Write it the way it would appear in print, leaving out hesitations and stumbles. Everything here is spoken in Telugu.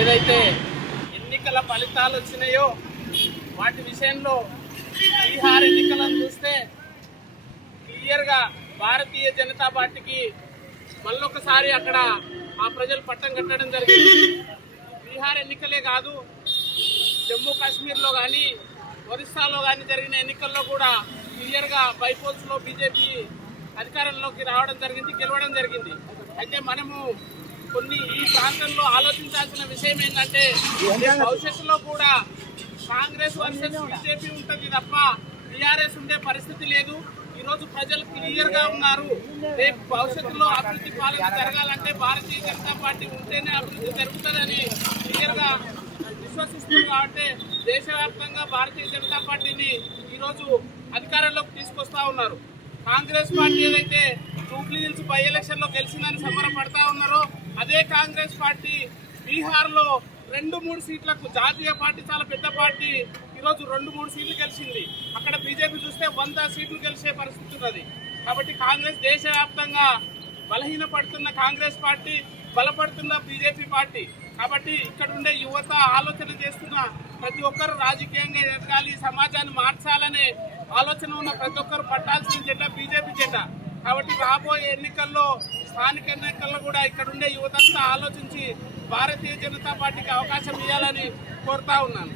ఏదైతే ఎన్నికల ఫలితాలు వచ్చినాయో వాటి విషయంలో బీహార్ ఎన్నికలను చూస్తే క్లియర్గా భారతీయ జనతా పార్టీకి మళ్ళొకసారి అక్కడ ఆ ప్రజలు పట్టం కట్టడం జరిగింది. బీహార్ ఎన్నికలే కాదు, జమ్మూ కాశ్మీర్లో కానీ ఒరిస్సాలో కానీ జరిగిన ఎన్నికల్లో కూడా క్లియర్గా బైపోల్స్లో బీజేపీ అధికారంలోకి రావడం జరిగింది, గెలవడం జరిగింది. అయితే మనము కొన్ని ఈ ప్రాంతంలో ఆలోచించాల్సిన విషయం ఏంటంటే భవిష్యత్తులో కూడా కాంగ్రెస్ వర్సెస్ బీజేపీ ఉంటుంది తప్ప టీఆర్ఎస్ ఉండే పరిస్థితి లేదు. ఈరోజు ప్రజలు క్లియర్ గా ఉన్నారు. రేపు భవిష్యత్తులో అభివృద్ధి పాలన జరగాలంటే భారతీయ జనతా పార్టీ ఉంటేనే అభివృద్ధి జరుగుతుందని క్లియర్ గా విశ్వసిస్తుంది. కాబట్టి దేశవ్యాప్తంగా భారతీయ జనతా పార్టీని ఈరోజు అధికారంలోకి తీసుకొస్తా ఉన్నారు. కాంగ్రెస్ పార్టీ ఏదైతే జూబ్లీ హిల్స్ బై ఎలక్షన్ లో గెలిచిందని సంబరపడతా ఉన్నారో అదే కాంగ్రెస్ పార్టీ బీహార్ లో 2-3 సీట్లకు, జాతీయ పార్టీ చాలా పెద్ద పార్టీ, ఈరోజు 2-3 సీట్లు గెలిచింది. అక్కడ బీజేపీ చూస్తే 100 సీట్లు గెలిచే పరిస్థితి ఉన్నది. కాబట్టి కాంగ్రెస్ దేశవ్యాప్తంగా బలహీనపడుతున్న కాంగ్రెస్ పార్టీ, బలపడుతున్న బీజేపీ పార్టీ. కాబట్టి ఇక్కడ ఉండే యువత ఆలోచన చేస్తున్న ప్రతి ఒక్కరు రాజకీయంగా ఎదగాలి, సమాజాన్ని మార్చాలనే ఆలోచన ఉన్న ప్రతి ఒక్కరు పట్టాల్సిన జెండా బీజేపీ జెండా. కాబట్టి రాబోయే ఎన్నికల్లో, స్థానిక ఎన్నికల్లో కూడా ఇక్కడ ఉండే యువతంతా ఆలోచించి భారతీయ జనతా పార్టీకి అవకాశం ఇవ్వాలని కోరుతా ఉన్నాను.